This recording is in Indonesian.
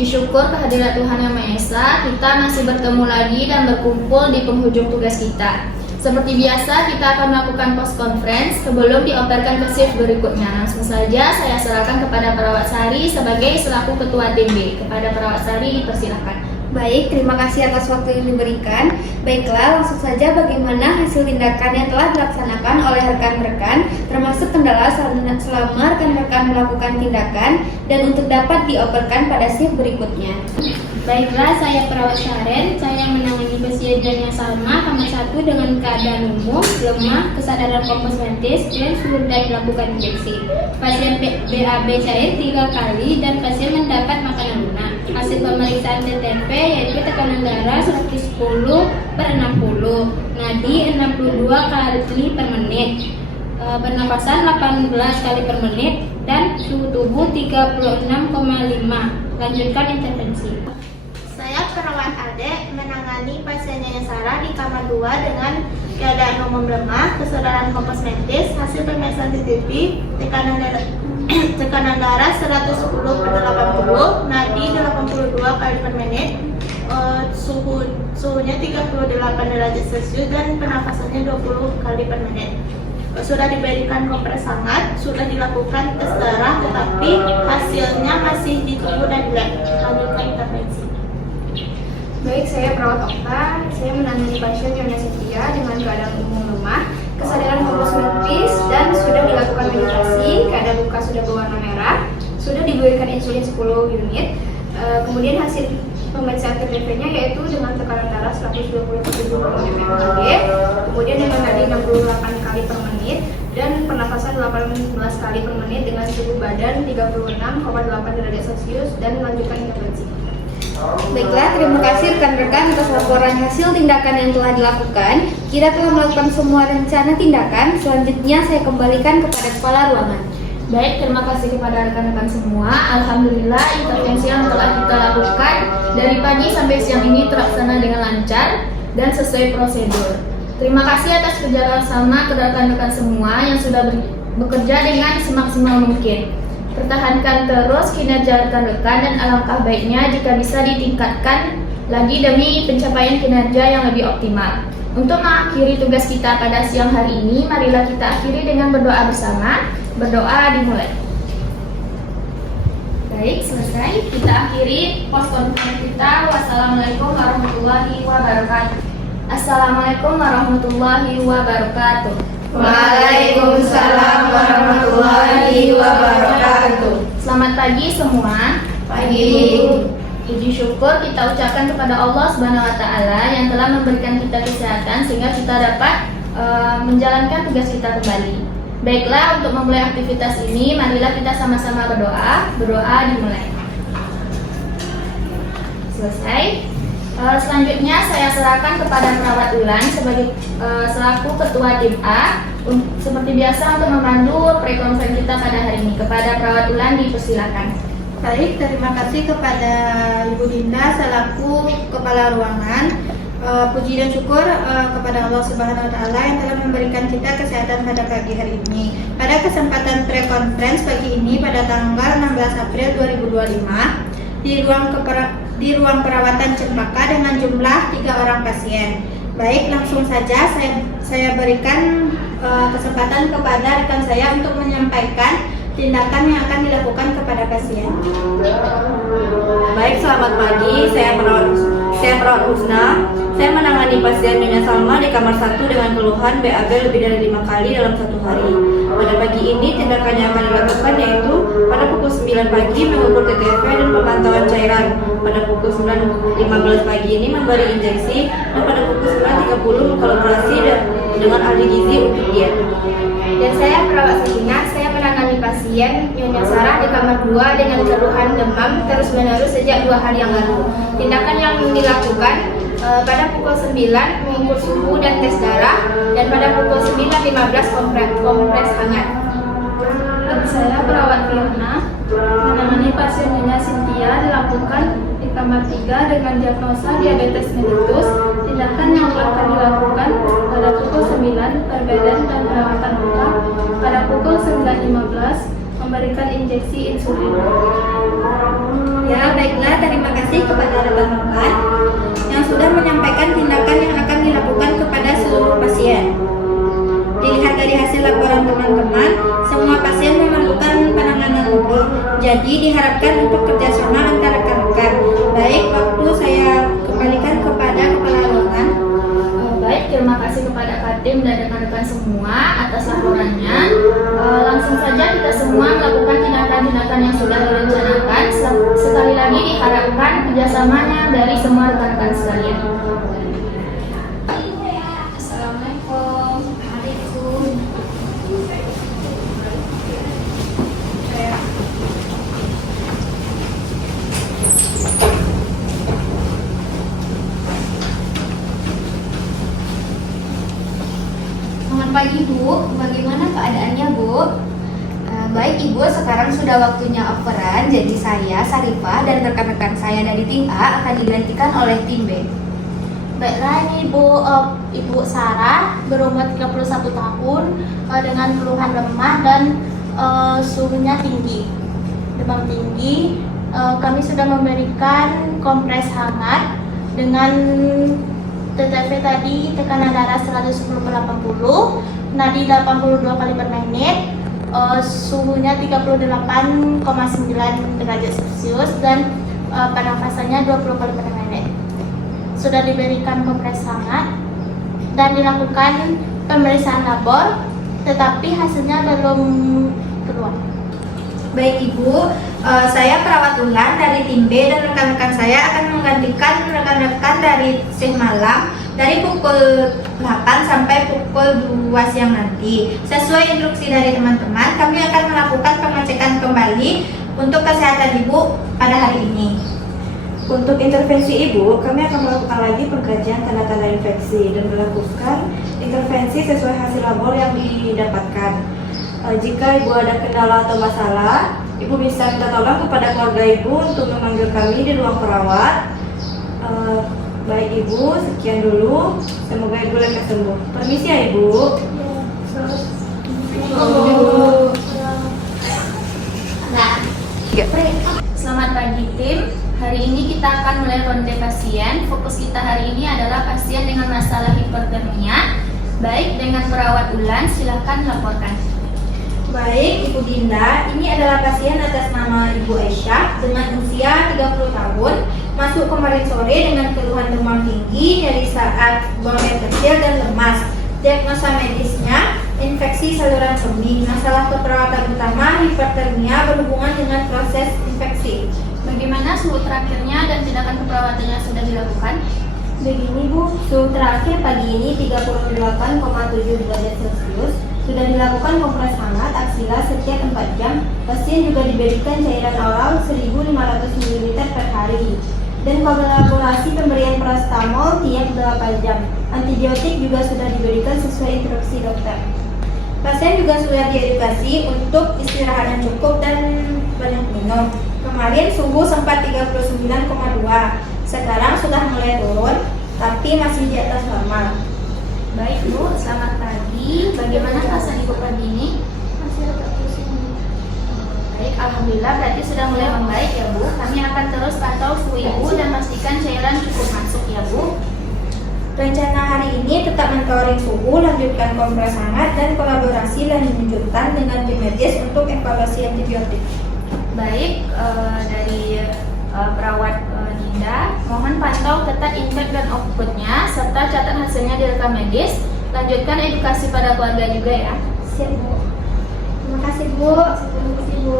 Puji syukur kehadirat Tuhan Yang Maha Esa, kita masih bertemu lagi dan berkumpul di penghujung tugas kita. Seperti biasa, kita akan melakukan post conference sebelum dioperkan ke shift berikutnya. Langsung saja saya serahkan kepada Perawat Sari sebagai selaku Ketua Tim B. Kepada Perawat Sari, dipersilakan. Baik, terima kasih atas waktu yang diberikan. Baiklah, langsung saja bagaimana hasil tindakan yang telah dilaksanakan oleh rekan-rekan, termasuk kendala selama rekan-rekan melakukan tindakan dan untuk dapat dioperkan pada shift berikutnya. Baiklah, saya Perawat Syaren. Saya menangani pasien yang sama, kamar 1 dengan keadaan umum, lemah, kesadaran komposmentis, dan sudah dilakukan injeksi. Pasien BAB cair 3 kali dan pasien mendapat makanan lunak. Hasil pemeriksaan TTP yaitu tekanan darah 110/60, nadi 62 kali per menit, pernapasan 18 kali per menit, dan suhu tubuh 36,5. Lanjutkan intervensi. Saya Perawat Ade menangani pasien Nyonya Sarah di kamar 2 dengan keadaan umum lemah, kesadaran komposmentis, hasil pemeriksaan CTP, tekanan darah 110/80, nadi 82 kali per menit, suhunya 38 derajat Celcius dan pernafasannya 20 kali per menit. Sudah diberikan kompres hangat, sudah dilakukan tes darah, tetapi hasilnya masih ditunggu dan lab. Lanjutkan intervensi. Baik, saya Perawat Okta. Saya menangani pasien Nyonya Setia dengan keadaan umum lemah, kesadaran komposmentis, dan sudah dilakukan meditasi. Keadaan luka sudah berwarna merah, sudah diberikan insulin 10 unit. Kemudian hasil pemeriksaan TTP-nya yaitu dengan tekanan darah 120/70 mmHg, kemudian dengan nadi 68 kali per menit dan pernafasan 18 kali per menit dengan suhu badan 36,8 derajat Celcius, dan melanjutkan intervensi. Baiklah, terima kasih rekan-rekan atas laporan hasil tindakan yang telah dilakukan. Kita telah melakukan semua rencana tindakan. Selanjutnya saya kembalikan kepada kepala ruangan. Baik, terima kasih kepada rekan-rekan semua. Alhamdulillah, intervensi yang telah kita lakukan dari pagi sampai siang ini terlaksana dengan lancar dan sesuai prosedur. Terima kasih atas kerjasama rekan-rekan semua yang sudah bekerja dengan semaksimal mungkin. Pertahankan terus kinerja rekan-rekan dan alangkah baiknya jika bisa ditingkatkan lagi demi pencapaian kinerja yang lebih optimal. Untuk mengakhiri tugas kita pada siang hari ini, marilah kita akhiri dengan berdoa bersama. Berdoa dimulai. Baik, selesai. Kita akhiri post conference kita. Wassalamualaikum warahmatullahi wabarakatuh. Assalamualaikum warahmatullahi wabarakatuh. Waalaikumsalam warahmatullahi wabarakatuh. Selamat pagi semua. Pagi. Puji syukur kita ucapkan kepada Allah Subhanahu wa Ta'ala yang telah memberikan kita kesehatan sehingga kita dapat menjalankan tugas kita kembali. Baiklah, untuk memulai aktivitas ini, marilah kita sama-sama berdoa. Berdoa dimulai. Selesai. Selanjutnya saya serahkan kepada Perawat Ulan sebagai selaku Ketua Tim A seperti biasa untuk memandu pre-conference kita pada hari ini. Kepada Perawat Ulan, dipersilakan. Baik, terima kasih kepada Ibu Dinda selaku Kepala Ruangan. Puji dan syukur kepada Allah Subhanahu wa Ta'ala yang telah memberikan kita kesehatan pada pagi hari ini. Pada kesempatan pre-conference pagi ini pada tanggal 16 April 2025 di ruang perawatan Cempaka dengan jumlah 3 orang pasien. Baik, langsung saja saya berikan kesempatan kepada rekan saya untuk menyampaikan tindakan yang akan dilakukan kepada pasien. Baik, selamat pagi. Saya Perawat Husna. Saya menangani pasien Nyonya Salma di kamar 1 dengan keluhan BAB lebih dari 5 kali dalam 1 hari. Pada pagi ini tindakan yang akan dilakukan yaitu pada pukul 9 pagi mengukur TTP dan pemantauan cairan. Pada pukul 9.15 pagi ini memberi injeksi dan pada pukul 9.30 mengkolaborasi dengan ahli gizi untuk diet. Dan saya Perawat Sakina. Saya menangani pasien Nyonya Sarah di kamar 2 dengan keluhan demam terus-menerus sejak 2 hari yang lalu. Tindakan yang dilakukan pada pukul 9 mengukur suhu dan tes darah, dan pada pukul 9.15 kompres hangat. Dan saya Perawat Fiona menangani pasien Nyonya Cynthia dilakukan di kamar 3 dengan diagnosa diabetes mellitus. Tindakan yang akan dilakukan pada pukul 9 perbedaan dan perawatan luka. Pada pukul 9.15 memberikan injeksi insulin. Ya, baiklah, terima kasih kepada rekan-rekan yang sudah menyampaikan tindakan yang akan dilakukan kepada seluruh pasien. Dilihat dari hasil laporan teman-teman, semua pasien memerlukan penanganan lebih. Jadi diharapkan untuk kerjasama antara rekan-rekan. Baik, waktu saya kembalikan kepada kepala ruangan. Baik, terima kasih kepada Katim dan rekan-rekan semua atas laporannya. Langsung saja kita semua melakukan tindakan-tindakan yang sudah direncanakan. Sekali lagi diharapkan kerjasamanya dari semua rekan-rekan sekalian. Assalamualaikum. Selamat pagi Bu, bagaimana keadaannya Bu? Baik Ibu, sekarang sudah waktunya operan, jadi saya, Sarifah, dan rekan-rekan saya dari tim A akan digantikan oleh tim B. Baiklah, ini Ibu Sarah berumur 31 tahun dengan keluhan lemah dan suhunya tinggi, demam tinggi. Kami sudah memberikan kompres hangat dengan TTP tadi tekanan darah 110/80, nadi 82 kali per menit, suhunya 38,9 derajat Celcius dan pernafasannya 20 kali per menit. Sudah diberikan kompres hangat dan dilakukan pemeriksaan labor, tetapi hasilnya belum keluar. Baik Ibu, saya perawat Ulan dari tim B dan rekan-rekan saya akan menggantikan rekan-rekan dari shift malam dari pukul 8 sampai pukul 2 siang nanti. Sesuai instruksi dari teman-teman, kami akan melakukan pengecekan kembali untuk kesehatan Ibu pada hari ini. Untuk intervensi Ibu, kami akan melakukan lagi pengkajian tanda-tanda infeksi dan melakukan intervensi sesuai hasil labor yang didapatkan. Jika Ibu ada kendala atau masalah, Ibu bisa minta tolong kepada keluarga Ibu untuk memanggil kami di ruang perawat. Baik Ibu, sekian dulu. Semoga Ibu lekas sembuh. Permisi ya Ibu. Selamat pagi tim. Hari ini kita akan mulai ronde pasien. Fokus kita hari ini adalah pasien dengan masalah hipertermia. Baik, dengan perawat Ulan, silakan laporkan. Baik, Ibu Dinda, ini adalah pasien atas nama Ibu Aisyah dengan usia 30 tahun, masuk kemarin sore dengan keluhan demam tinggi dari saat buang air kecil dan lemas. Diagnosa medisnya, infeksi saluran kemih. Masalah keperawatan utama, hipertermia berhubungan dengan proses infeksi. Bagaimana suhu terakhirnya dan tindakan keperawatannya sudah dilakukan? Begini Bu, suhu terakhir pagi ini 38,7 derajat Celcius. Sudah dilakukan kompres hangat aksila setiap 4 jam. Pasien juga diberikan cairan oral 1.500 ml per hari. Dan kolaborasi pemberian paracetamol tiap 8 jam. Antibiotik juga sudah diberikan sesuai instruksi dokter. Pasien juga sudah diedukasi untuk istirahat yang cukup dan banyak minum. Kemarin suhu sempat 39,2. Sekarang sudah mulai turun, tapi masih di atas normal. Baik Bu, selamat pagi. Bagaimana perasaan Ibu pagi ini? Masih agak pusing. Baik, alhamdulillah berarti sudah mulai membaik ya Bu. Kami akan terus pantau suhu Ibu dan pastikan cairan cukup masuk ya Bu. Rencana hari ini tetap monitoring suhu, lanjutkan kompres hangat, dan kolaborasi lanjutan dengan tim medis untuk evaluasi antibiotik. Baik, dari perawat Dinda, mohon pantau ketat intake dan outputnya serta catat hasilnya di rekam medis. Lanjutkan edukasi pada keluarga juga ya. Siap Bu. Terima kasih Bu. Terima kasih Bu.